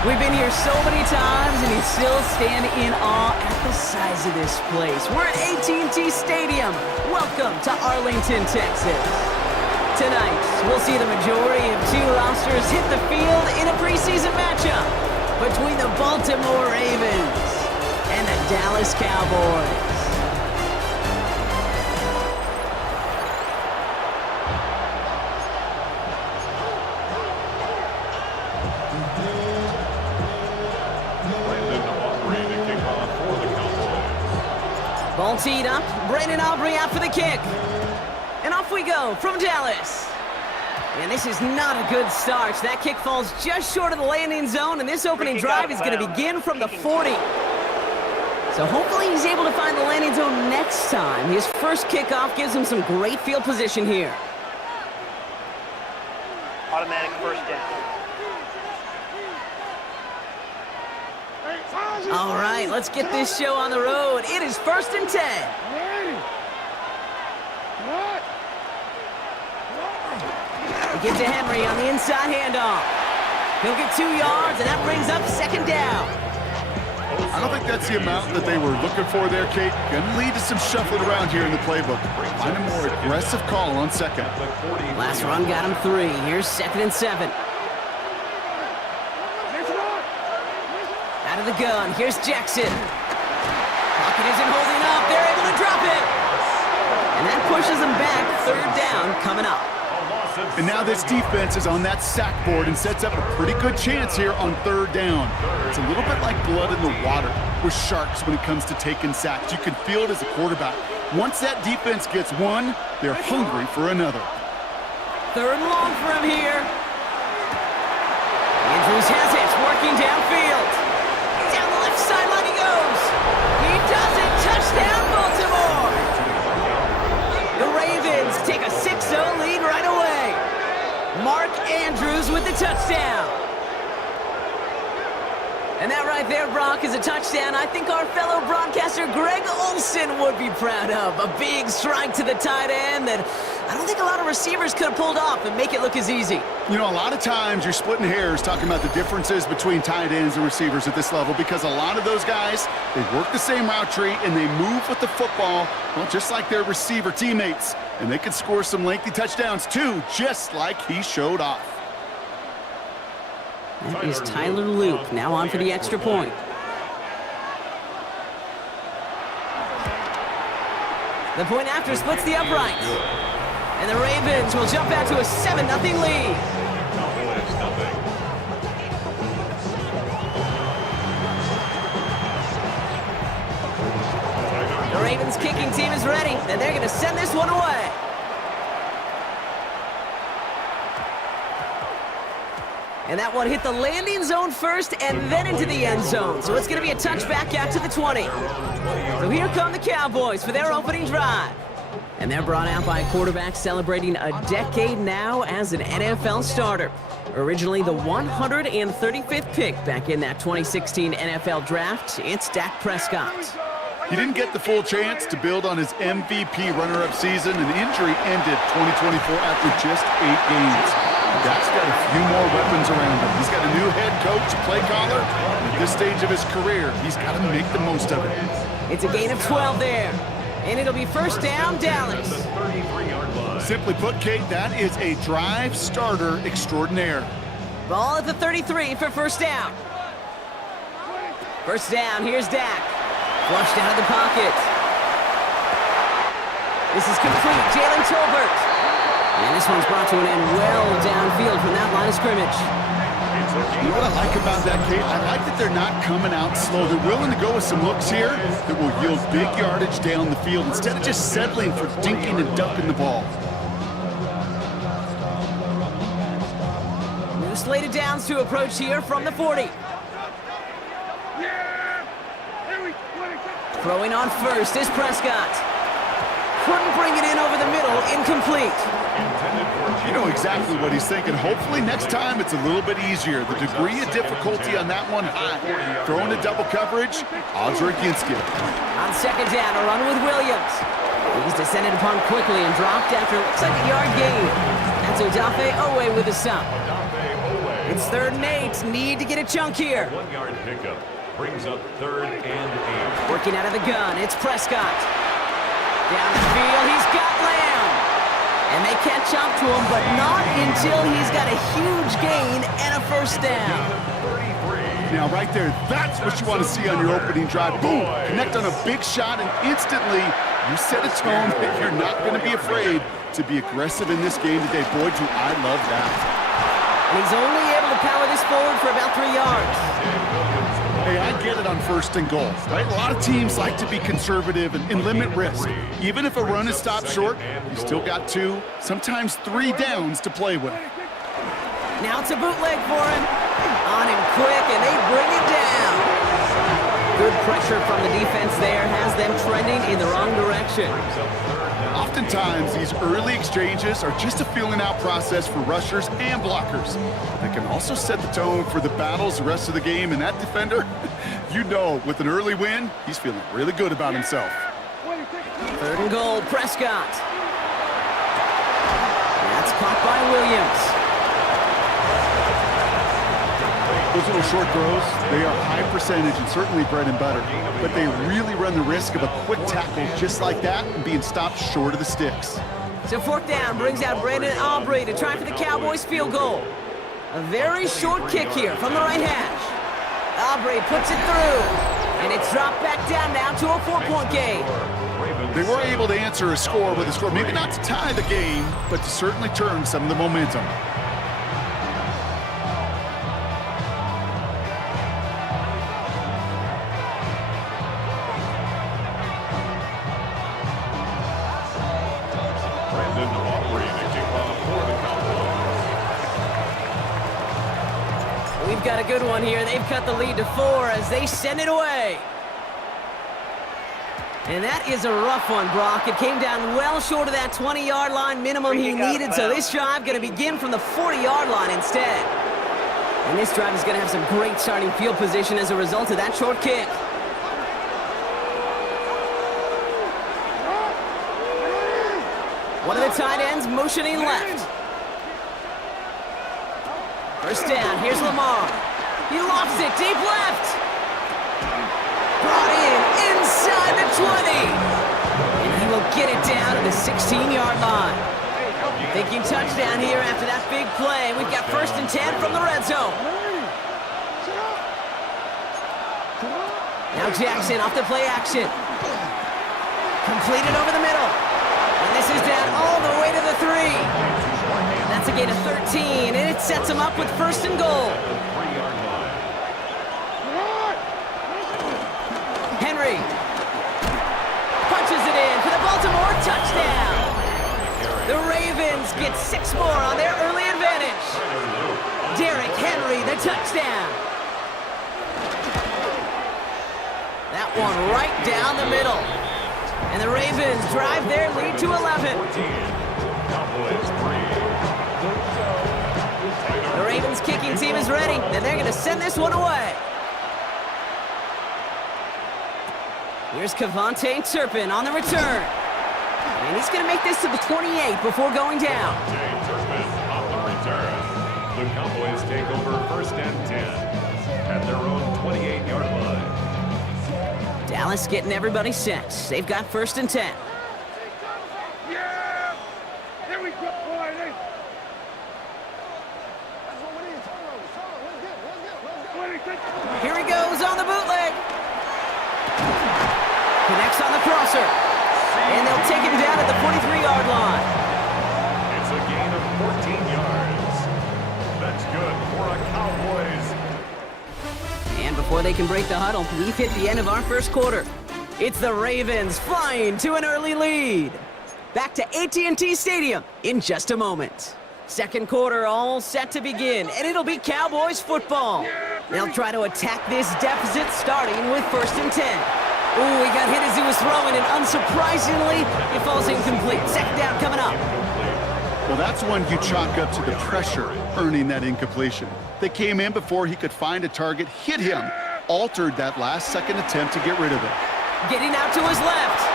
We've been here so many times, and you still stand in awe at the size of this place. We're at AT&T Stadium. Welcome to Arlington, Texas. Tonight, we'll see the majority of two rosters hit the field in a preseason matchup between the Baltimore Ravens and the Dallas Cowboys. Ball teed up, Brandon Aubrey out for the kick. And off we go from Dallas. And this is not a good start. That kick falls just short of the landing zone, and this opening drive is going to begin from the 40. So hopefully he's able to find the landing zone next time. His first kickoff gives him some great field position here. Automatic first down. All right, let's get this show on the road. It is 1st and 10. We get to Henry on the inside handoff. He'll get 2 yards, and that brings up 2nd down. I don't think that's the amount that they were looking for there, Kate. Going to lead to some shuffling around here in the playbook. Find a more aggressive call on 2nd. Last run got him 3. Here's 2nd and 7. Out of the gun, here's Jackson. Pocket isn't holding up, they're able to drop it. And that pushes them back, 3rd down coming up. And now this defense is on that sack board and sets up a pretty good chance here on 3rd down. It's a little bit like blood in the water with sharks when it comes to taking sacks. You can feel it as a quarterback. Once that defense gets one, they're hungry for another. 3rd and long for him here. Andrews has it, working downfield. Down the left sideline he goes. He does it. Touchdown, Baltimore. The Ravens take a 6-0 lead right away. Mark Andrews with the touchdown. And that right there, Brock, is a touchdown I think our fellow broadcaster Greg Olsen would be proud of. A big strike to the tight end that I don't think a lot of receivers could have pulled off and make it look as easy. You know, a lot of times you're splitting hairs talking about the differences between tight ends and receivers at this level because a lot of those guys, they work the same route tree and they move with the football, well, just like their receiver teammates. And they can score some lengthy touchdowns too, just like he showed off. That is Tyler Loop, now on for the extra point. The point after splits the upright. And the Ravens will jump out to a 7-0 lead. The Ravens kicking team is ready, and they're going to send this one away. And that one hit the landing zone first and then into the end zone. So it's going to be a touchback out to the 20. So here come the Cowboys for their opening drive. And they're brought out by a quarterback celebrating a decade now as an NFL starter. Originally the 135th pick back in that 2016 NFL draft, it's Dak Prescott. He didn't get the full chance to build on his MVP runner-up season. An injury ended 2024 after just 8 games. Dak's got a few more weapons around him. He's got a new head coach, play caller. And at this stage of his career, he's got to make the most of it. It's a gain of 12 there. And it'll be 1st down, Dallas. Simply put, Kate, that is a drive starter extraordinaire. Ball at the 33 for 1st down. 1st down, here's Dak. Flushed out of the pocket. This is complete, Jalen Tolbert. And this one's brought to an end well downfield from that line of scrimmage. You know what I like about that, Kate? I like that they're not coming out slow. They're willing to go with some looks here that will yield big yardage down the field instead of just settling for dinking and dunking the ball. New slated downs to approach here from the 40. Throwing on first is Prescott. Couldn't bring it in over the middle, incomplete. You know exactly what he's thinking. Hopefully next time it's a little bit easier. The degree of difficulty on that one high. Throwing a double coverage, odds are against you. On 2nd down, a run with Williams. He's descended upon quickly and dropped after looks like a yard gain. That's Odafe Owe with the stop. It's 3rd and 8. Need to get a chunk here. 1-yard pickup brings up 3rd and 8. Working out of the gun, it's Prescott. Down the field, he's got Lamb. And they catch up to him, but not until he's got a huge gain and a 1st down. Now, right there, that's what you want to see on your opening drive. Boom! Connect on a big shot, and instantly you set a tone that you're not going to be afraid to be aggressive in this game today. Boy, do I love that. And he's only able to power this forward for about 3 yards. Hey, I get it on 1st and goal, right? A lot of teams like to be conservative and limit risk. Even if a run is stopped short, you still got 2, sometimes 3 downs to play with. Now it's a bootleg for him. On him quick, and they bring it down. Good pressure from the defense there has them trending in the wrong direction. Oftentimes, these early exchanges are just a feeling-out process for rushers and blockers. They can also set the tone for the battles the rest of the game, and that defender, you know, with an early win, he's feeling really good about himself. 3rd and goal, Prescott. That's caught by Williams. Those little short throws, they are high percentage and certainly bread and butter, but they really run the risk of a quick tackle just like that and being stopped short of the sticks. So 4th down brings out Brandon Aubrey to try for the Cowboys field goal. A very short kick here from the right hash. Aubrey puts it through, and it's dropped back down now to a 4-point game. They were able to answer a score with a score, maybe not to tie the game, but to certainly turn some of the momentum. We've got a good one here. They've cut the lead to 4 as they send it away. And that is a rough one, Brock. It came down well short of that 20-yard line minimum he needed, so this drive going to begin from the 40-yard line instead. And this drive is going to have some great starting field position as a result of that short kick. One of the tight ends motioning left. 1st down, here's Lamar. He lofts it deep left. Brought in inside the 20. And he will get it down to the 16-yard line. Thinking touchdown here after that big play. We've got 1st and 10 from the red zone. Now Jackson off the play action. Completed over the middle. And this is down all the way to the 3. That's a gain of 13, and it sets him up with 1st and goal. Henry punches it in for the Baltimore touchdown. The Ravens get 6 more on their early advantage. Derrick Henry, the touchdown. That one right down the middle. And the Ravens drive their lead to 11. The Ravens kicking team is ready, and they're going to send this one away. Here's Kevontae Turpin on the return. And he's going to make this to the 28 before going down. Turpin on the return. The Cowboys take over 1st and 10 at their own 28-yard line. Dallas getting everybody set. They've got 1st and 10. Yeah! Here we go, boy! Here he goes on the bootleg. Connects on the crosser. And they'll take him down at the 43-yard line. It's a gain of 14 yards. That's good for a Cowboys. And before they can break the huddle, we've hit the end of our 1st quarter. It's the Ravens flying to an early lead. Back to AT&T Stadium in just a moment. 2nd quarter all set to begin, and it'll be Cowboys football. They'll try to attack this deficit starting with 1st and 10. Ooh, he got hit as he was throwing, and unsurprisingly, it falls incomplete. 2nd down coming up. Well, that's one you chalk up to the pressure earning that incompletion. They came in before he could find a target, hit him, altered that last-second attempt to get rid of it. Getting out to his left.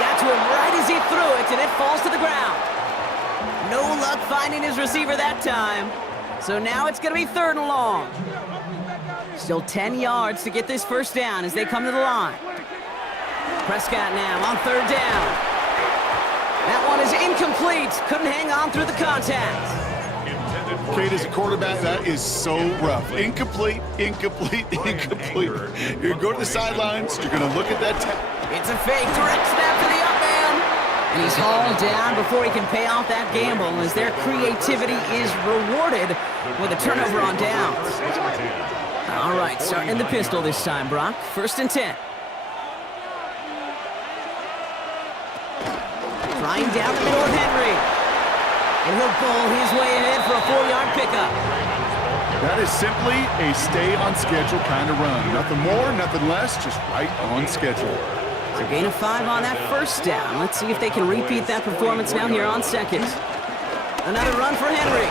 Got to him right as he threw it, and it falls to the ground. No luck finding his receiver that time. So now it's going to be 3rd and long. Still 10 yards to get this first down as they come to the line. Prescott now on 3rd down. That one is incomplete. Couldn't hang on through the contact. Kate, as a quarterback, that is so rough. Incomplete, incomplete, incomplete. You're going to go to the sidelines. You're going to look at that. It's a fake. Direct snap to the up man. And he's hauled down before he can pay off that gamble as their creativity is rewarded with a turnover on downs. All right, starting in the pistol this time, Brock. 1st and 10. Trying down the middle of Henry. And he'll pull his way ahead for a 4-yard pickup. That is simply a stay-on-schedule kind of run. Nothing more, nothing less, just right on schedule. So gain of 5 on that first down. Let's see if they can repeat that performance now here on 2nd. Another run for Henry.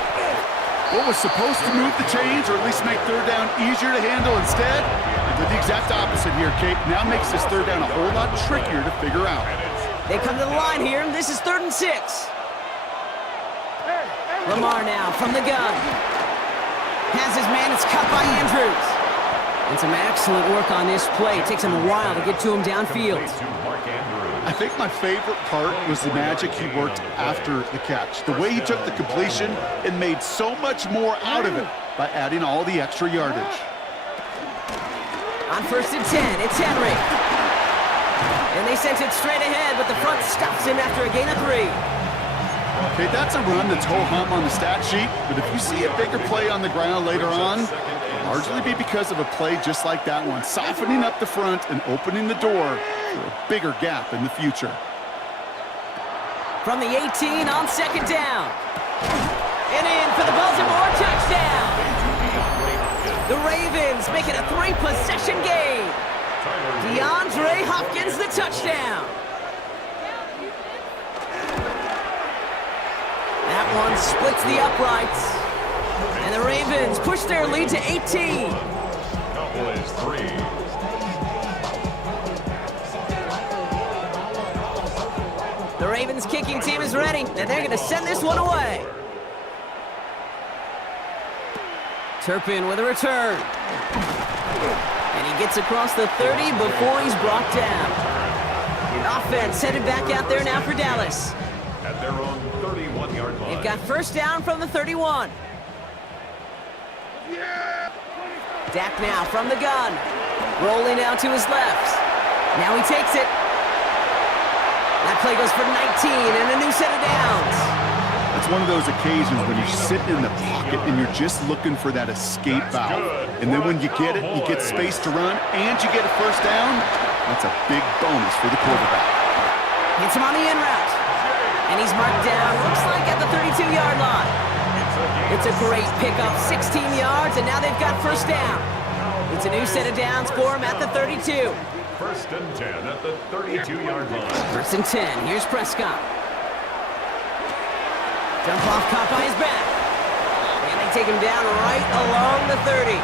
What was supposed to move the chains, or at least make 3rd down easier to handle instead, did the exact opposite here, Kate. Now makes this 3rd down a whole lot trickier to figure out. They come to the line here, and this is 3rd and 6. Lamar now from the gun. Has his man, it's cut by Andrews. And some excellent work on this play. It takes him a while to get to him downfield. I think my favorite part was the magic he worked after the catch. The way he took the completion and made so much more out of it by adding all the extra yardage. On 1st and 10, it's Henry. And they sent it straight ahead, but the front stops him after a gain of 3. Okay, that's a run that's ho-hum on the stat sheet, but if you see a bigger play on the ground later on, it'll largely be because of a play just like that one, softening up the front and opening the door for a bigger gap in the future. From the 18 on 2nd down. And in for the Baltimore touchdown. The Ravens make it a 3-possession game. DeAndre Hopkins the touchdown. That one splits the uprights. And the Ravens push their lead to 18. Cowboys 3. The Ravens kicking team is ready, and they're going to send this one away. Turpin with a return. And he gets across the 30 before he's brought down. Offense headed back out there now for Dallas. At their own 31-yard line. They've got 1st down from the 31. Dak now from the gun. Rolling out to his left. Now he takes it. That play goes for 19 and a new set of downs. That's one of those occasions when you're sitting in the pocket and you're just looking for that escape valve. And then when you get it, you get space to run, and you get a 1st down. That's a big bonus for the quarterback. Hits him on the in route. And he's marked down, looks like at the 32-yard line. It's a great pickup, 16 yards, and now they've got 1st down. It's a new set of downs for him at the 32. 1st and 10 at the 32-yard line. 1st and 10, here's Prescott. Jump off caught by his back. And they take him down right along the 30.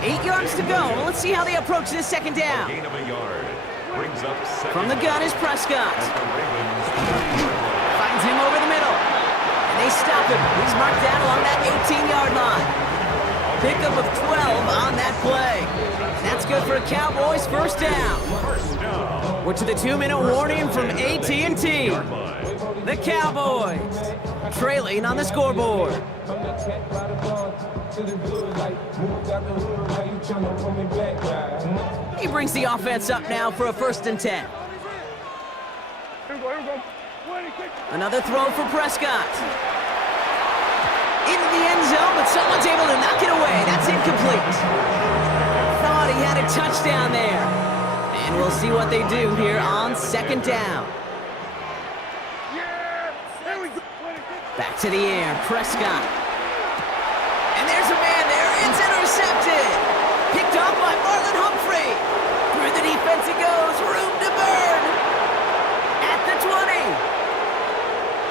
8 yards to go. Well, let's see how they approach this 2nd down. Gain of a yard. Brings up From the gun is Prescott. Finds him over the middle. And they stop him. He's marked down along that 18-yard line. Pickup of 12 on that play. And that's good for a Cowboys 1st down. We're to the 2-minute warning from AT&T. The Cowboys trailing on the scoreboard. He brings the offense up now for a 1st and 10. Another throw for Prescott. Into the end zone, but someone's able to knock it away. That's incomplete. Thought he had a touchdown there. And we'll see what they do here on 2nd down. Back to the air, Prescott. And there's a man there. It's intercepted. Picked off by Marlon Humphrey. Through the defense it goes. Room to burn. At the 20.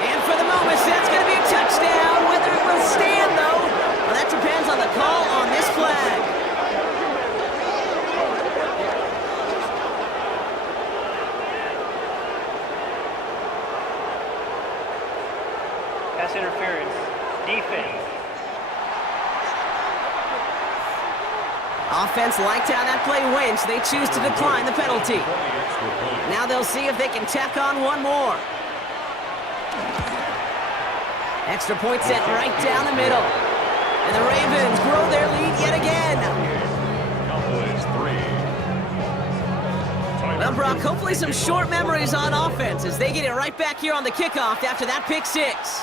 And for the moment, that's going to be a touchdown. Whether it will stand, though, well, that depends on the call on this flag. Pass interference. Defense. Offense liked how that play went, so they choose to decline the penalty. Now they'll see if they can tack on one more. Extra point set right down the middle. And the Ravens grow their lead yet again. Cowboys 3. Well, Brock, hopefully some short memories on offense as they get it right back here on the kickoff after that pick six.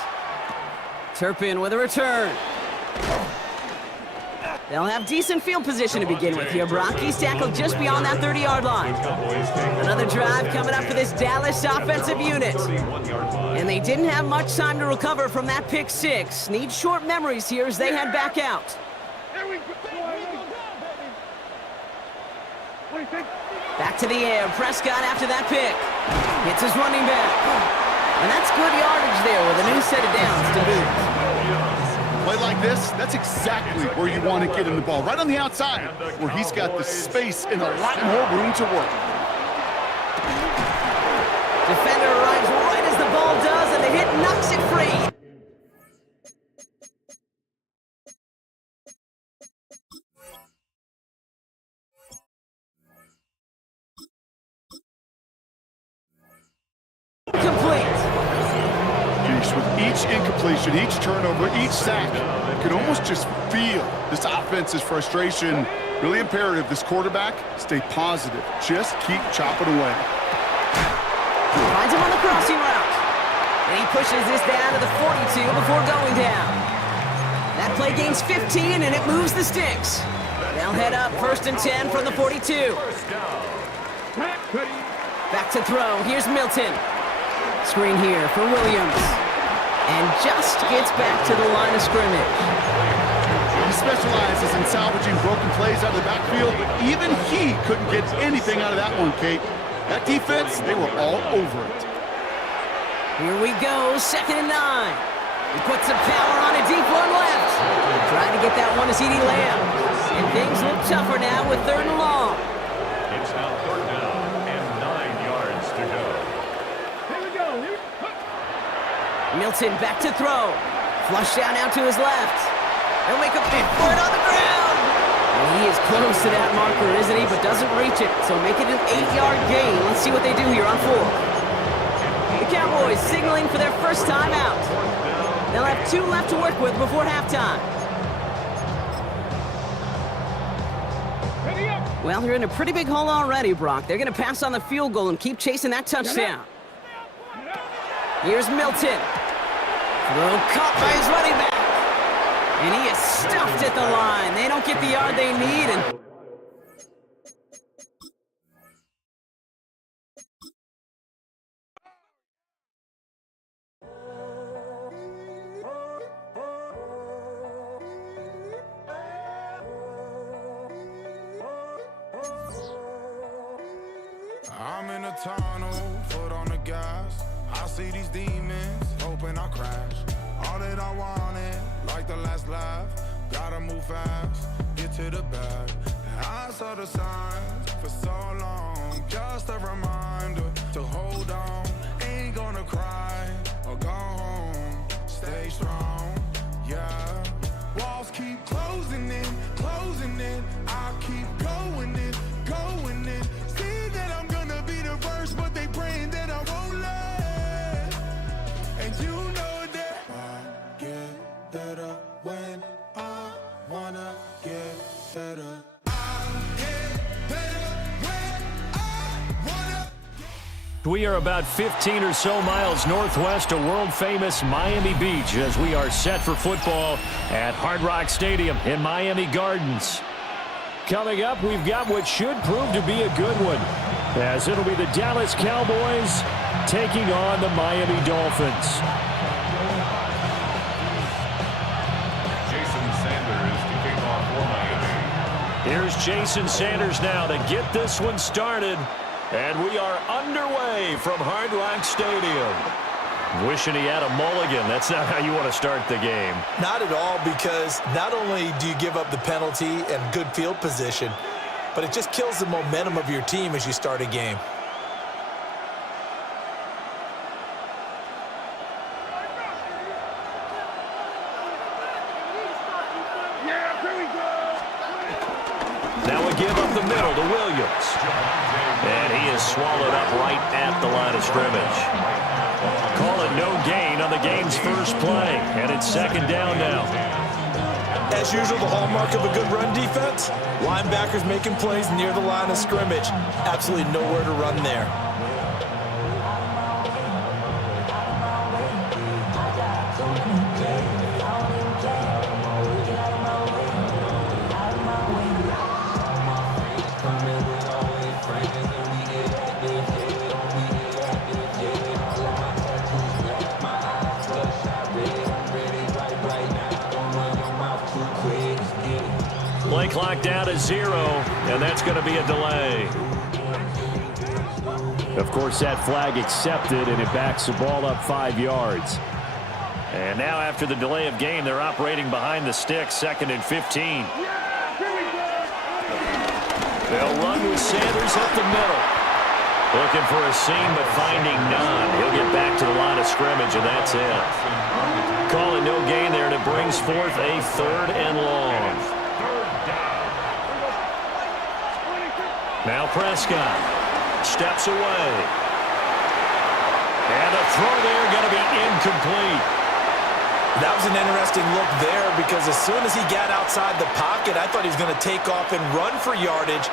Turpin with a return. They'll have decent field position to begin with here, Brock. He's tackled just beyond that 30-yard line. Another drive coming up for this Dallas offensive unit. And they didn't have much time to recover from that pick six. Need short memories here as they head back out. There we go. What do you think? Back to the air. Prescott after that pick. Hits his running back. And that's good yardage there with a new set of downs to boot. Play like this, that's exactly where you want to get him the ball. Right on the outside, where he's got the space and a lot more room to work. Defender arrives right as the ball does, and the hit knocks it free. Complete. With each incompletion, each turnover, each sack, you can almost just feel this offense's frustration. Really imperative this quarterback stay positive. Just keep chopping away. Finds him on the crossing route. And he pushes this down to the 42 before going down. That play gains 15, and it moves the sticks. They'll head up 1st and 10 from the 42. Back to throw. Here's Milton. Screen here for Williams. And just gets back to the line of scrimmage. He specializes in salvaging broken plays out of the backfield, but even he couldn't get anything out of that one, Kate. That defense, they were all over it. Here we go, 2nd and 9. He puts some power on a deep one left. Trying to get that one to CeeDee Lamb. And things look tougher now with 3rd and long. It's now 3rd down and 9 yards to go. Here we go. Milton back to throw. Flush down out to his left. He'll make a big foot on the ground. And he is close to that marker, isn't he? But doesn't reach it. So make it an 8-yard gain. Let's see what they do here on 4. The Cowboys signaling for their first time out. They'll have 2 left to work with before halftime. Ready up. Well, they're in a pretty big hole already, Brock. They're going to pass on the field goal and keep chasing that touchdown. Here's Milton. Throw caught by his running back. And he is stuffed at the line. They don't get the yard they need. And I'm in a tunnel, foot on the gas. I see these demons, hoping I crash. All that I wanted, like the last laugh. Gotta move fast, get to the bag. And I saw the signs for so long. Just a reminder to hold on. Ain't gonna cry or go home. Stay strong, yeah. Walls keep closing in, closing in. I keep going in, going in. See that I'm gonna be the first, but they praying that I won't let. And you know that I get better when I wanna get better. I get better when I wanna. We are about 15 or so miles northwest of world-famous Miami Beach as we are set for football at Hard Rock Stadium in Miami Gardens. Coming up, we've got what should prove to be a good one, as it'll be the Dallas Cowboys taking on the Miami Dolphins. Jason Sanders to kick off for Miami. Here's Jason Sanders now to get this one started. And we are underway from Hard Rock Stadium. Wishing he had a mulligan. That's not how you want to start the game. Not at all, because not only do you give up the penalty and good field position, but it just kills the momentum of your team as you start a game. Yeah, here we go. give up the middle to Williams. And he is swallowed up right at the line of scrimmage. Call it no gain on the game's first play. And it's second down now. As usual, the hallmark of a good run defense, linebackers making plays near the line of scrimmage. Absolutely nowhere to run there. Play clock down to 0, and that's going to be a delay. Of course, that flag accepted, and it backs the ball up 5 yards. And now after the delay of game, they're operating behind the sticks, 2nd and 15. They'll run with Sanders up the middle. Looking for a seam, but finding none. He'll get back to the line of scrimmage, and that's it. Call it no gain there, and it brings forth a 3rd and long. Now Prescott steps away. And the throw there going to be incomplete. That was an interesting look there because as soon as he got outside the pocket, I thought he was going to take off and run for yardage.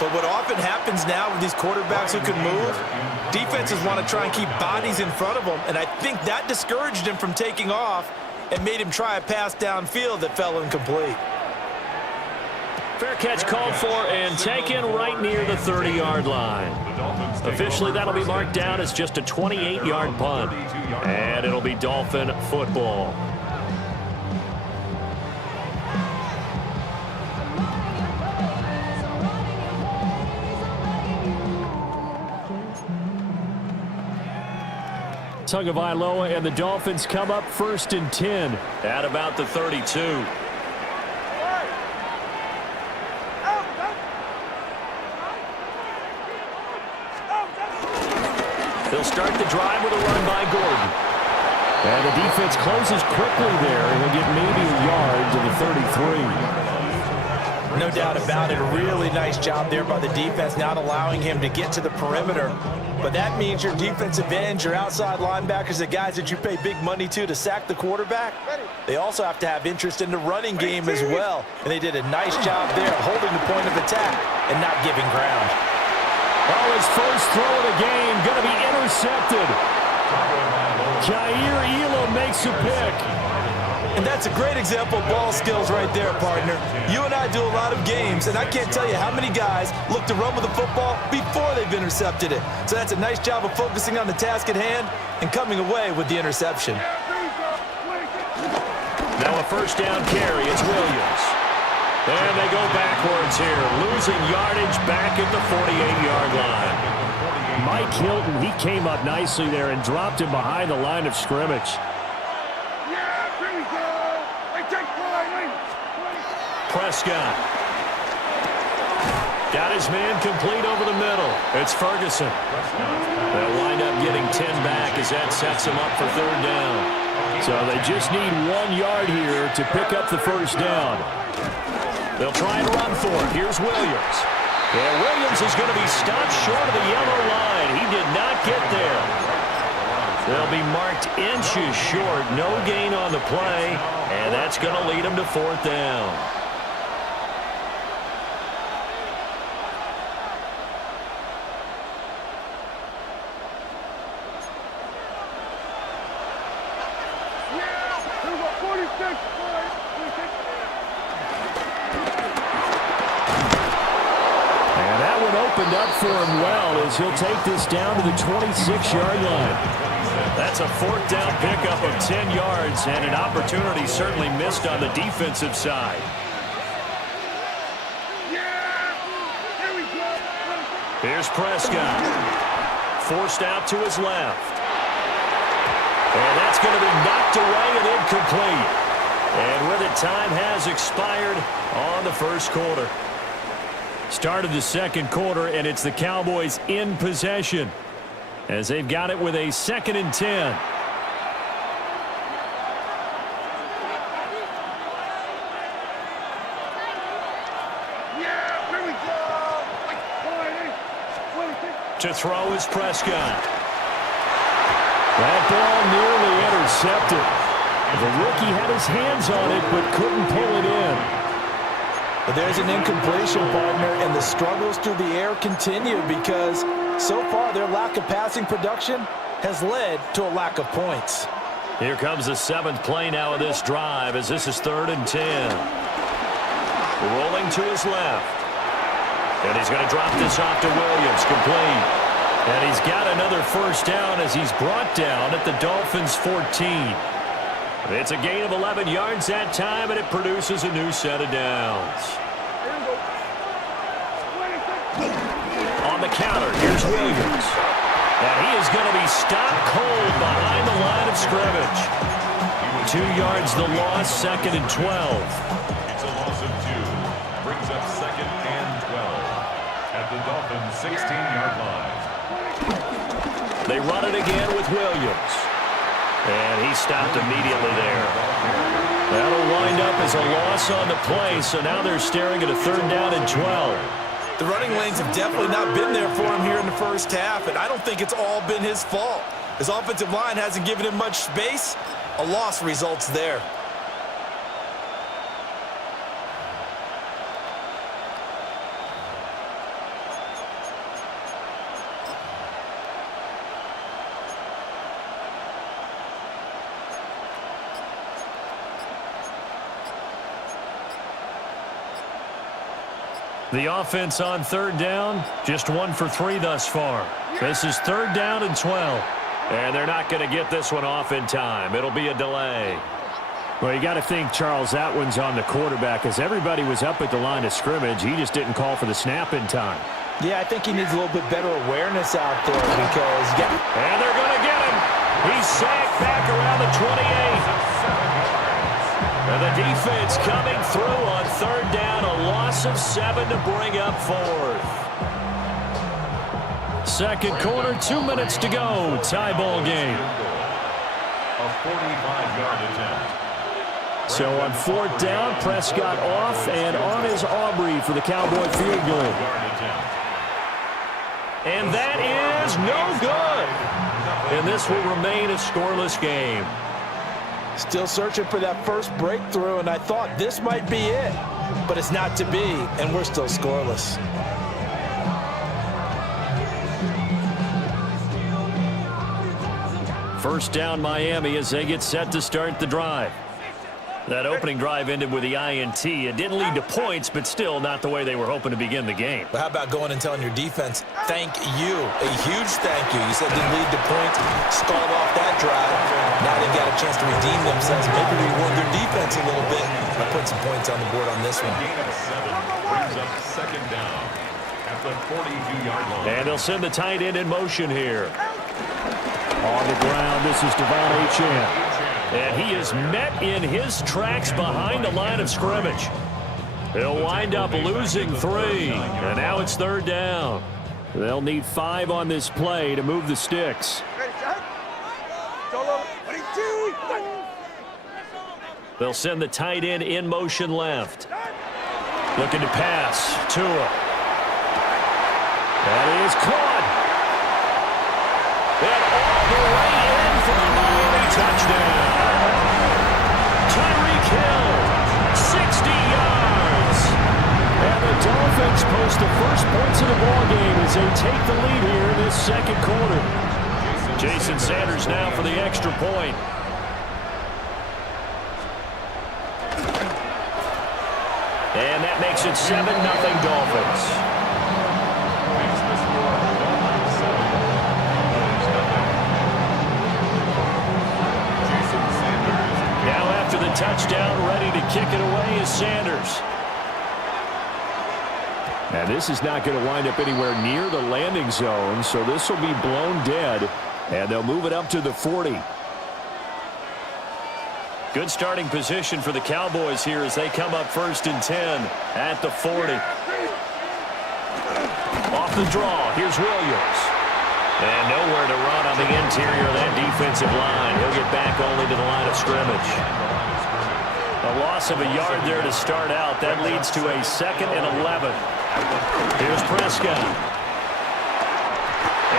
But what often happens now with these quarterbacks who can move, defenses want to try and keep bodies in front of them. And I think that discouraged him from taking off and made him try a pass downfield that fell incomplete. Fair catch called for and taken right near the 30-yard line. Officially, that'll be marked down as just a 28-yard punt. And it'll be Dolphin football. Tagovailoa and the Dolphins come up 1st and 10 at about the 32. They'll start the drive with a run by Gordon. And the defense closes quickly there, and he'll get maybe a yard to the 33. No doubt about it. A really nice job there by the defense, not allowing him to get to the perimeter. But that means your defensive ends, your outside linebackers, the guys that you pay big money to sack the quarterback, they also have to have interest in the running game as well. And they did a nice job there of holding the point of attack and not giving ground. Oh, his first throw of the game going to be intercepted. Jair Elam makes a pick. And that's a great example of ball skills right there, partner. You and I do a lot of games, and I can't tell you how many guys look to run with the football before they've intercepted it. So that's a nice job of focusing on the task at hand and coming away with the interception. Now a first down carry. It's Williams. And they go backwards here, losing yardage back at the 48-yard line. Mike Hilton, he came up nicely there and dropped him behind the line of scrimmage. Prescott. Got his man complete over the middle. It's Ferguson. They'll wind up getting 10 back as that sets them up for 3rd down. So they just need 1 yard here to pick up the first down. They'll try and run for it. Here's Williams. And Williams is going to be stopped short of the yellow line. He did not get there. They'll be marked inches short. No gain on the play. And that's going to lead them to 4th down. Opened up for him well as he'll take this down to the 26-yard line. That's a 4th down pickup of 10 yards and an opportunity certainly missed on the defensive side. Here's Prescott. Forced out to his left. And that's going to be knocked away and incomplete. And with it, time has expired on the first quarter. Start of the second quarter, and it's the Cowboys in possession as they've got it with a 2nd and 10. Yeah, here we go. to throw is Prescott. That ball nearly intercepted. The rookie had his hands on it but couldn't pull it in. But there's an incompletion, partner, and the struggles through the air continue because so far their lack of passing production has led to a lack of points. Here comes the 7th play now of this drive as this is 3rd and 10. Rolling to his left. And he's going to drop this off to Williams, complete. And he's got another first down as he's brought down at the Dolphins' 14. It's a gain of 11 yards that time, and it produces a new set of downs. On the counter, here's Williams. And he is going to be stopped cold behind the line of scrimmage. 2 yards the loss, 2nd and 12. It's a loss of 2. Brings up 2nd and 12 at the Dolphins' 16-yard line. They run it again with Williams. And he stopped immediately there. That'll wind up as a loss on the play, so now they're staring at a 3rd down and 12. The running lanes have definitely not been there for him here in the first half, and I don't think it's all been his fault. His offensive line hasn't given him much space. A loss results there. The offense on 3rd down, just 1 for 3 thus far. This is 3rd down and 12. And they're not going to get this one off in time. It'll be a delay. Well, you got to think, Charles, that one's on the quarterback. As everybody was up at the line of scrimmage, he just didn't call for the snap in time. Yeah, I think he needs a little bit better awareness out there because... And they're going to get him. He's sacked back around the 28. And the defense coming through on 3rd down, a loss of 7 to bring up 4th. 2nd quarter, 2 minutes to go. Tie ball game. A 45-yard attempt. So on 4th down, Prescott off, and on is Aubrey for the Cowboy field goal. And that is no good. And this will remain a scoreless game. Still searching for that first breakthrough, and I thought this might be it. But it's not to be, and we're still scoreless. First down Miami as they get set to start the drive. That opening drive ended with the INT. It didn't lead to points, but still not the way they were hoping to begin the game. But how about going and telling your defense, thank you, a huge thank you. You said didn't lead to points, stalled off that drive. Now they've got a chance to redeem themselves, maybe reward their defense a little bit by putting some points on the board on this one. Gain of 7 brings up 2nd down at the 42-yard line. And they'll send the tight end in motion here. On the ground, this is Devon Achane. And he is met in his tracks behind the line of scrimmage. He'll wind up losing 3. And now it's 3rd down. They'll need 5 on this play to move the sticks. They'll send the tight end in motion left. Looking to pass. Tua. That is caught. And all the way in for the Miami touchdown. Tyreek Hill, 60 yards. And the Dolphins post the first points of the ballgame as they take the lead here in this 2nd quarter. Jason Sanders now for the extra point. And that makes it 7-0 Dolphins. The touchdown, ready to kick it away is Sanders. And this is not going to wind up anywhere near the landing zone, so this will be blown dead, and they'll move it up to the 40. Good starting position for the Cowboys here as they come up 1st and 10 at the 40. Off the draw, here's Williams. And nowhere to run on the interior of that defensive line. He'll get back only to the line of scrimmage. A loss of a yard there to start out. That leads to a 2nd and 11. Here's Prescott.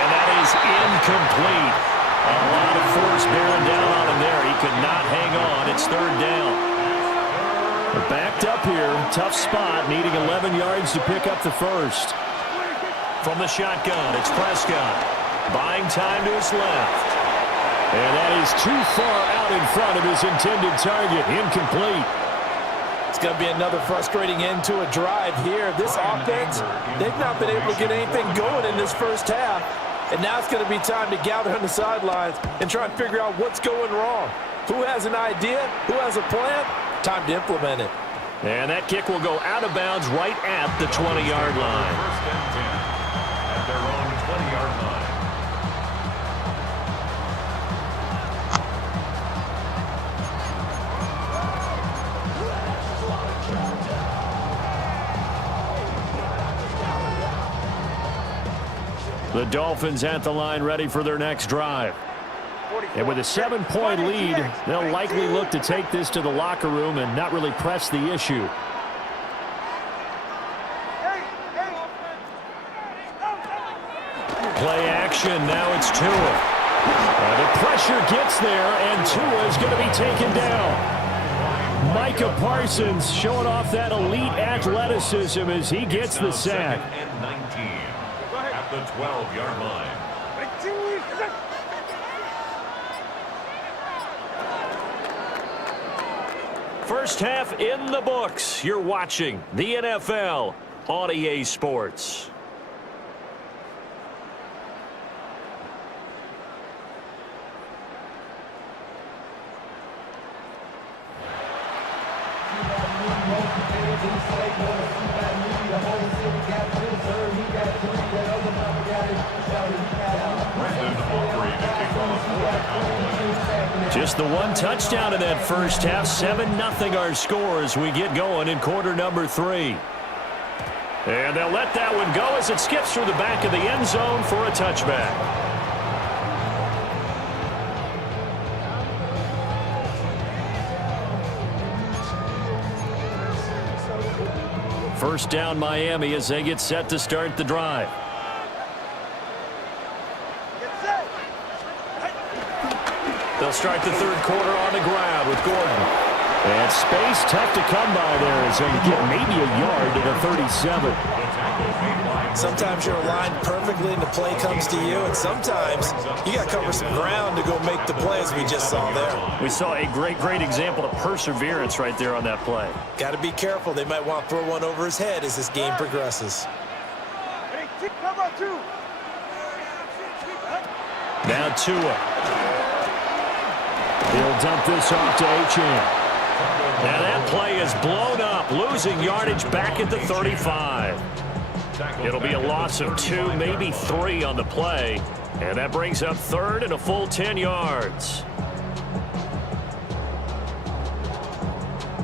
And that is incomplete. A lot of force bearing down on him there. He could not hang on. It's third down. They're backed up here. Tough spot, needing 11 yards to pick up the first. From the shotgun, it's Prescott. Buying time to his left. And that is too far out in front of his intended target. Incomplete. It's going to be another frustrating end to a drive here. This offense, they've not been able to get anything going in this first half. And now it's going to be time to gather on the sidelines and try and figure out what's going wrong. Who has an idea? Who has a plan? Time to implement it. And that kick will go out of bounds right at the 20-yard line. First and 10 at their own 20-yard line. The Dolphins at the line ready for their next drive. And with a 7-point lead, they'll likely look to take this to the locker room and not really press the issue. Play action, now it's Tua. The pressure gets there, and Tua is going to be taken down. Micah Parsons showing off that elite athleticism as he gets the sack. And 19 at the 12-yard line. First half in the books. You're watching the NFL on EA Sports. Just the one touchdown in that first half. 7-0 our score as we get going in quarter number 3. And they'll let that one go as it skips through the back of the end zone for a touchback. First down Miami as they get set to start the drive. They'll start the third quarter on the ground with Gordon. And space tough to come by there as they get maybe a yard to the 37. Sometimes you're aligned perfectly and the play comes to you, and sometimes you got to cover some ground to go make the play, as we just saw there. We saw a great example of perseverance right there on that play. Got to be careful. They might want to throw one over his head as this game progresses. Now Tua. He'll dump this off to Achane. Now that play is blown up, losing yardage back at the 35. It'll be a loss of 2, maybe 3 on the play. And that brings up third and a full 10 yards.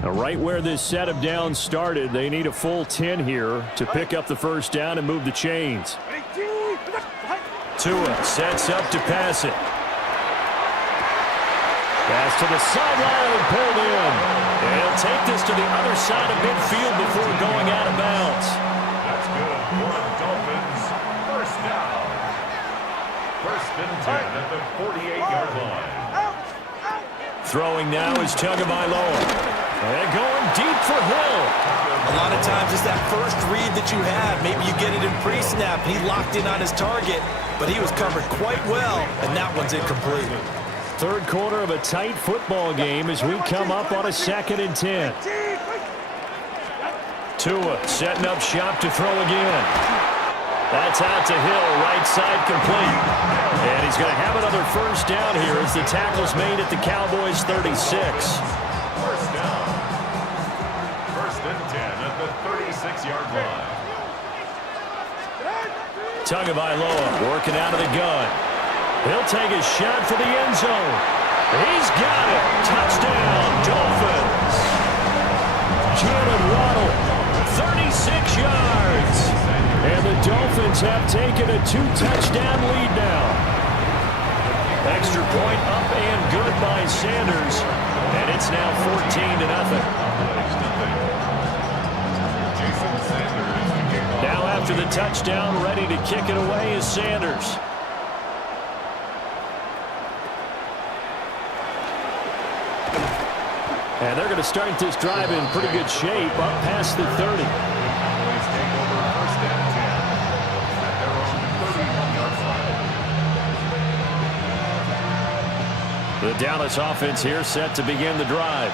Now right where this set of downs started, they need a full 10 here to pick up the first down and move the chains. Tua sets up to pass it. Pass to the sideline and pulled in. And he'll take this to the other side of midfield before going out of bounds. That's good for the Dolphins. First down. First and 10 at the 48-yard line. Throwing now is Tagovailoa. And going deep for Hill. A lot of times it's that first read that you have. Maybe you get it in pre-snap. He locked in on his target, but he was covered quite well, and that one's incomplete. Third quarter of a tight football game as we come up on a 2nd and 10. Tua setting up shop to throw again. That's out to Hill, right side complete. And he's going to have another first down here as the tackle's made at the Cowboys' 36. First down. First and 10 at the 36-yard line. Tagovailoa working out of the gun. He'll take a shot for the end zone. He's got it. Touchdown, Dolphins. Jalen Waddle, 36 yards. And the Dolphins have taken a 2-touchdown lead now. Extra point up and good by Sanders. And it's now 14-0. Now after the touchdown, ready to kick it away is Sanders. And they're going to start this drive in pretty good shape up past the 30. The Cowboys take over first and 10 at their own 31-yard line. The Dallas offense here set to begin the drive.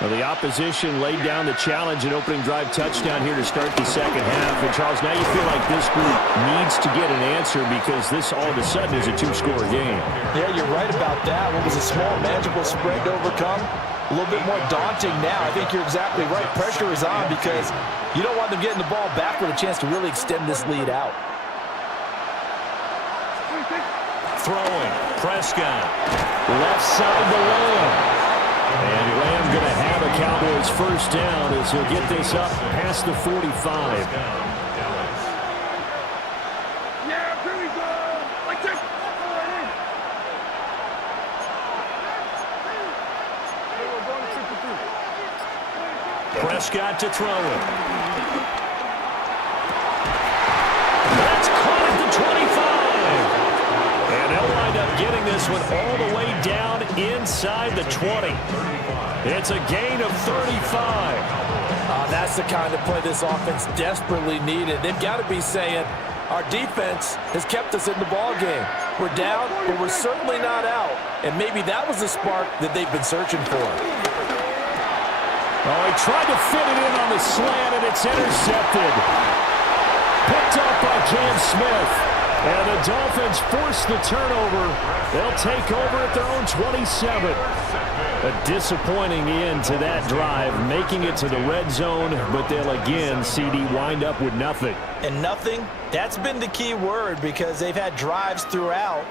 Well, the opposition laid down the challenge and opening drive touchdown here to start the second half. And, Charles, now you feel like this group needs to get an answer because this all of a sudden is a two-score game. Yeah, you're right about that. What was a small, manageable spread to overcome? A little bit more daunting now. I think you're exactly right. Pressure is on because you don't want them getting the ball back with a chance to really extend this lead out. Throwing. Prescott. Left side to Lamb. And Lamb going to have a Cowboys first down as he'll get this up past the 45. Yeah, here we go. Like this. Prescott to throw it. That's caught at the 25. And they'll wind up getting this one all the way down inside the 20. It's a gain of 35. That's the kind of play this offense desperately needed. They've got to be saying, our defense has kept us in the ball game. We're down, but we're certainly not out. And maybe that was the spark that they've been searching for. Oh, he tried to fit it in on the slant, and it's intercepted. Picked up by Cam Smith. And the Dolphins force the turnover. They'll take over at their own 27. A disappointing end to that drive, making it to the red zone, but they'll again, CD, wind up with nothing. And nothing, that's been the key word because they've had drives throughout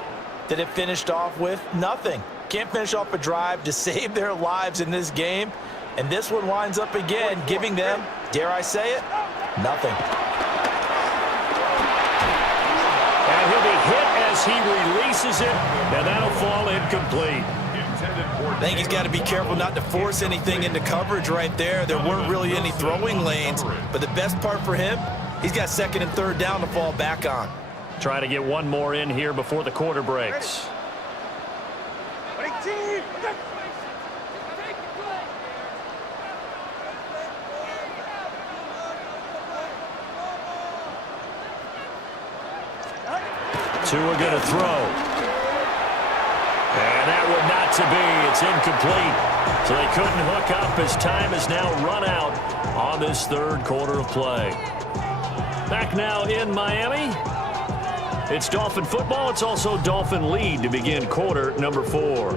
that have finished off with nothing. Can't finish off a drive to save their lives in this game. And this one winds up again, giving them, dare I say it, nothing. And he'll be hit as he releases it, and that'll fall incomplete. I think he's got to be careful not to force anything into coverage right there. There weren't really any throwing lanes, but the best part for him, he's got second and third down to fall back on. Try to get one more in here before the quarter breaks. Tua going to throw. And that one not to be. It's incomplete. So they couldn't hook up as time is now run out on this third quarter of play. Back now in Miami. It's Dolphin football. It's also Dolphin lead to begin quarter number 4.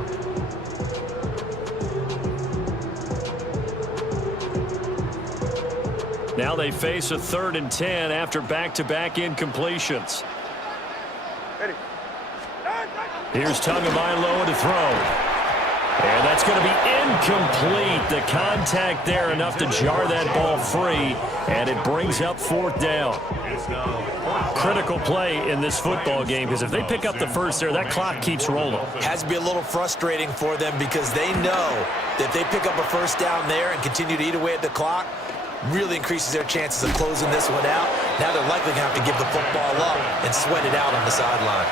Now they face a 3rd and 10 after back-to-back incompletions. Here's Tagovailoa to throw. And that's going to be incomplete. The contact there enough to jar that ball free, and it brings up 4th down. Critical play in this football game because if they pick up the first there, that clock keeps rolling. Has to be a little frustrating for them because they know that if they pick up a first down there and continue to eat away at the clock, really increases their chances of closing this one out. Now they're likely going to have to give the football up and sweat it out on the sideline.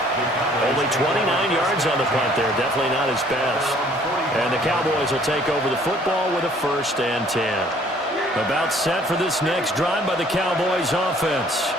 Only 29 yards on the punt there. Definitely not his best. And the Cowboys will take over the football with a 1st and 10. About set for this next drive by the Cowboys offense.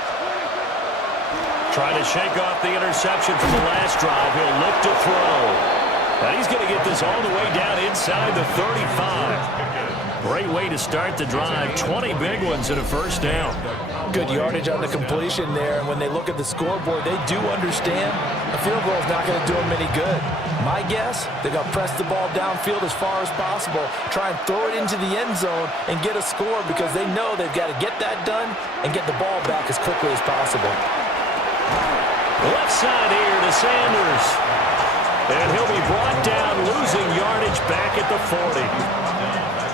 Trying to shake off the interception from the last drive. He'll look to throw. And he's going to get this all the way down inside the 35. Great way to start the drive. 20 big ones and a 1st down. Good yardage on the completion there. And when they look at the scoreboard, they do understand a field goal is not going to do them any good. My guess, they're going to press the ball downfield as far as possible, try and throw it into the end zone and get a score because they know they've got to get that done and get the ball back as quickly as possible. Left side here to Sanders. And he'll be brought down, losing yardage back at the 40.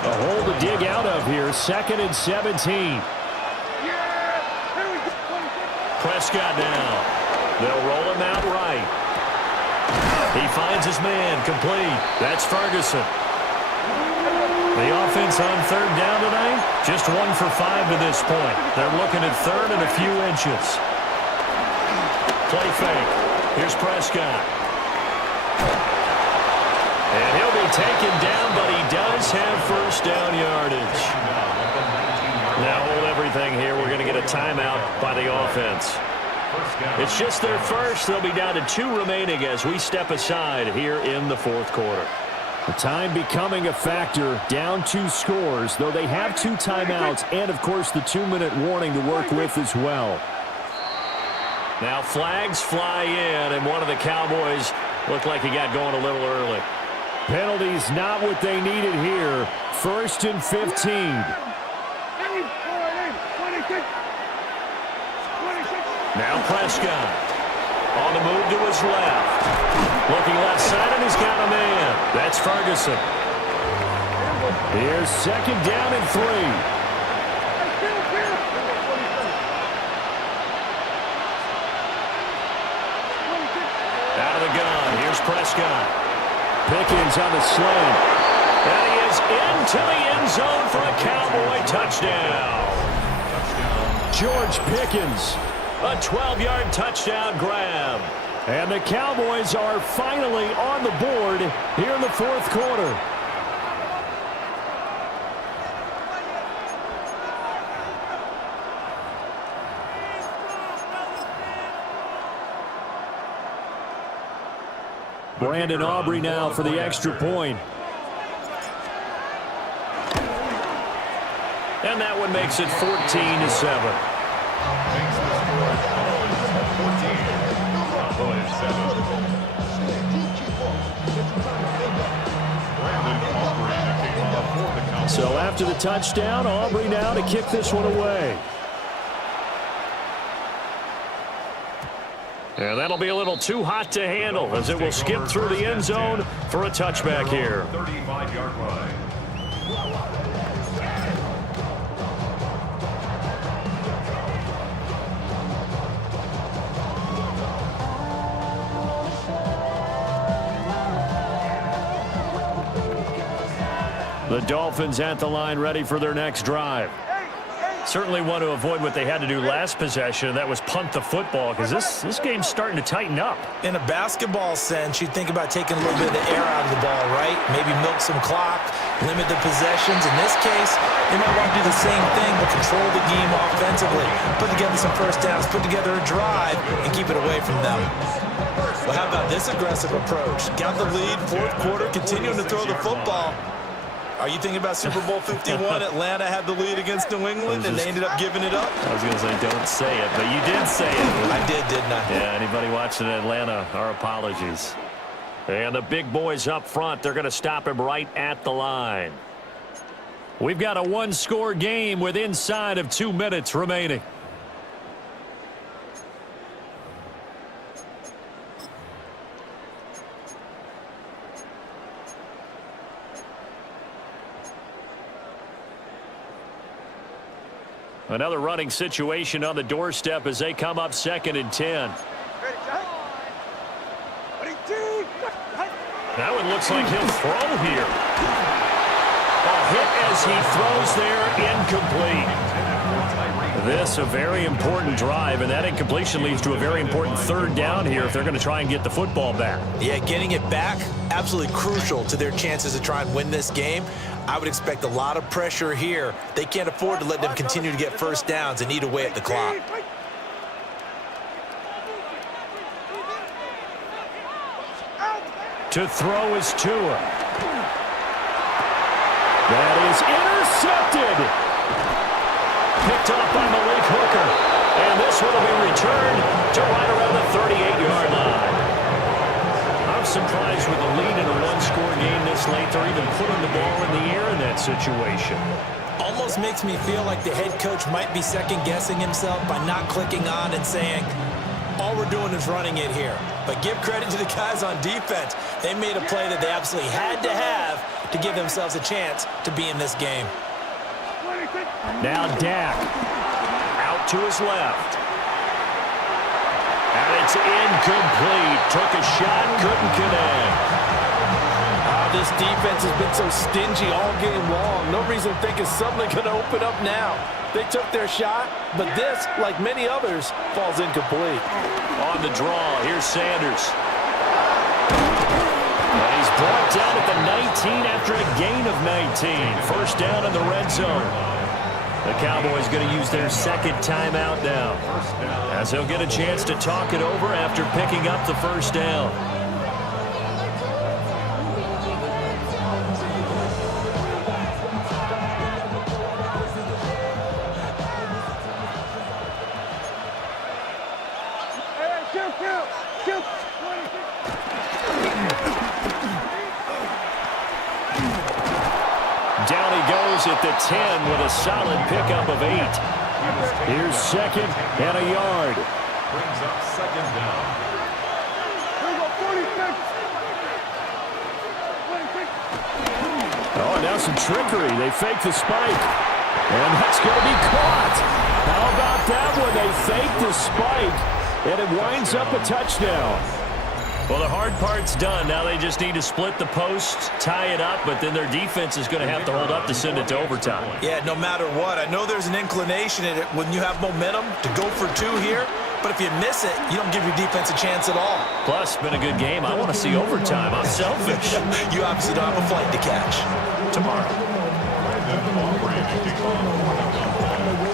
A hole to dig out of here, 2nd and 17. Prescott now. They'll roll him out right. He finds his man, complete. That's Ferguson. The offense on 3rd down tonight, just 1 for 5 to this point. They're looking at 3rd and a few inches. Play fake. Here's Prescott. And he'll be taken down, but he does have first down yardage. Now hold everything here. We're going to get a timeout by the offense. It's just their first. They'll be down to 2 remaining as we step aside here in the fourth quarter. The time becoming a factor, down 2 scores, though they have 2 timeouts and, of course, the 2-minute warning to work with as well. Now flags fly in, and one of the Cowboys looked like he got going a little early. Penalties not what they needed here. 1st and 15. Now Prescott on the move to his left. Looking left side, and he's got a man. That's Ferguson. Here's 2nd down and 3. Out of the gun. Here's Prescott. Pickens on the slant. And he is into the end zone for a Cowboy touchdown. George Pickens. A 12-yard touchdown grab. And the Cowboys are finally on the board here in the fourth quarter. Brandon Aubrey now for the extra point. And that one makes it 14-7. So after the touchdown, Aubrey now to kick this one away. And that'll be a little too hot to handle as it will skip through the end zone for a touchback here. 35-yard line. The Dolphins at the line ready for their next drive. Certainly want to avoid what they had to do last possession, and that was punt the football, because this game's starting to tighten up. In a basketball sense, you think about taking a little bit of the air out of the ball, right? Maybe milk some clock, limit the possessions. In this case, they might want to do the same thing, but control the game offensively. Put together some first downs, put together a drive, and keep it away from them. Well, how about this aggressive approach? Got the lead, fourth quarter, continuing to throw the football. Are you thinking about Super Bowl 51? Atlanta had the lead against New England, and they ended up giving it up? I was going to say, don't say it, but you did say it. I did, didn't I? Yeah, anybody watching Atlanta, our apologies. And the big boys up front, they're going to stop him right at the line. We've got a one-score game with inside of 2 minutes remaining. Another running situation on the doorstep as they come up 2nd and 10. That one looks like he'll throw here. A hit as he throws there, incomplete. This a very important drive, and that incompletion leads to a very important 3rd down here if they're going to try and get the football back. Yeah, getting it back, absolutely crucial to their chances to try and win this game. I would expect a lot of pressure here. They can't afford to let them continue to get first downs and eat away at the clock. To throw is Tua. That is intercepted. Picked off by Malik Hooker. And this one will be returned to right around the 38-yard line. I'm surprised with the lead in a one-score game this late. They're even putting the ball in the air in that situation. Almost makes me feel like the head coach might be second-guessing himself by not clicking on and saying, all we're doing is running it here. But give credit to the guys on defense. They made a play that they absolutely had to have to give themselves a chance to be in this game. Now Dak out to his left. And it's incomplete. Took a shot, couldn't connect. This defense has been so stingy all game long. No reason to think it's suddenly going to open up now. They took their shot, but this, like many others, falls incomplete. On the draw, here's Sanders. And he's Brought down at the 19 after a gain of 19. First down in the red zone. The Cowboys going to use their second timeout now, as they'll get a chance to talk it over after picking up the first down. Down he goes at the 10 with a solid pickup of 8. Here's second and a yard. Brings up second down. Oh, now some trickery. They fake the spike. And that's going to be caught. How about that one? They fake the spike, and it winds up a touchdown. Well, the hard part's done. Now they just need to split the posts, tie it up, but then their defense is going to have to hold up to send it to overtime. Yeah, no matter what. I know there's an inclination in it when you have momentum to go for 2 here, but if you miss it, you don't give your defense a chance at all. Plus, it's been a good game. I want to see overtime. I'm selfish. You obviously don't have a flight to catch. Tomorrow.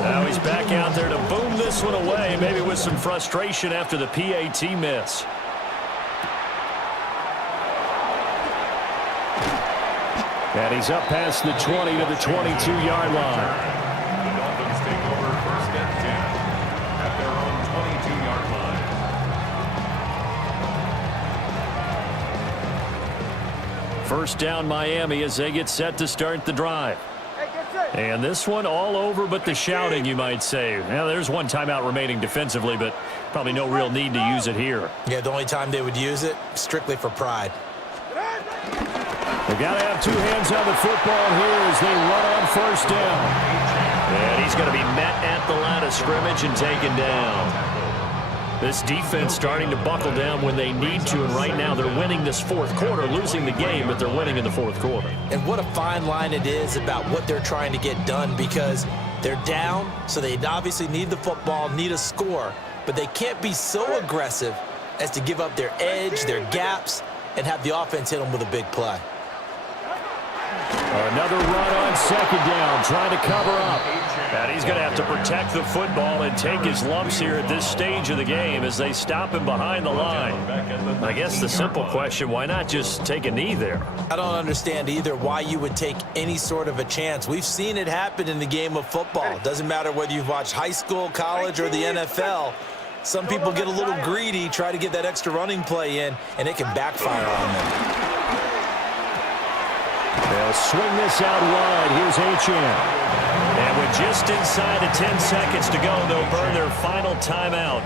Now he's back out there to boom this one away, maybe with some frustration after the PAT miss. And he's up past the 20 to the 22-yard line. The Dolphins take over first and 10 at their own 22-yard line. First down Miami as they get set to start the drive. And this one all over but the shouting, you might say. Now, there's one timeout remaining defensively, but probably no real need to use it here. Yeah, the only time they would use it, strictly for pride. They've got to have 2 hands on the football here as they run on first down. And he's going to be met at the line of scrimmage and taken down. This defense starting to buckle down when they need to, and right now they're winning this fourth quarter, losing the game, but they're winning in the fourth quarter. And what a fine line it is about what they're trying to get done, because they're down, so they obviously need the football, need a score, but they can't be so aggressive as to give up their edge, their gaps, and have the offense hit them with a big play. Another run on second down, trying to cover up. And he's going to have to protect the football and take his lumps here at this stage of the game as they stop him behind the line. I guess the simple question, why not just take a knee there? I don't understand either why you would take any sort of a chance. We've seen it happen in the game of football. It doesn't matter whether you've watched high school, college, or the NFL. Some people get a little greedy, try to get that extra running play in, and it can backfire on them. They'll swing this out wide. Here's Achane. And with just inside of 10 seconds to go, they'll burn their final timeout.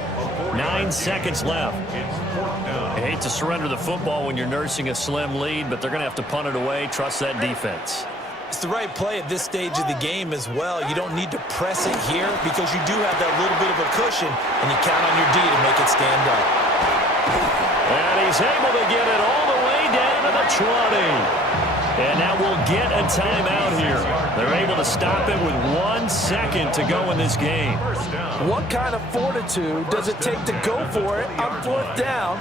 9 seconds left. I hate to surrender the football when you're nursing a slim lead, but they're going to have to punt it away. Trust that defense. It's the right play at this stage of the game as well. You don't need to press it here because you do have that little bit of a cushion, and you count on your D to make it stand up. And he's able to get it all the way down to the 20. And now we'll get a timeout here. They're able to stop it with 1 second to go in this game. What kind of fortitude does it take to go for it on 4th down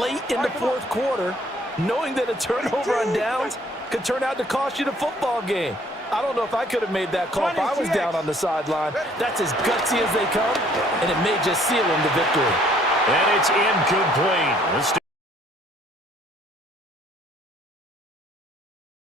late in the 4th quarter, knowing that a turnover on downs could turn out to cost you the football game? I don't know if I could have made that call if I was down on the sideline. That's as gutsy as they come, and it may just seal them to victory. And it's incomplete.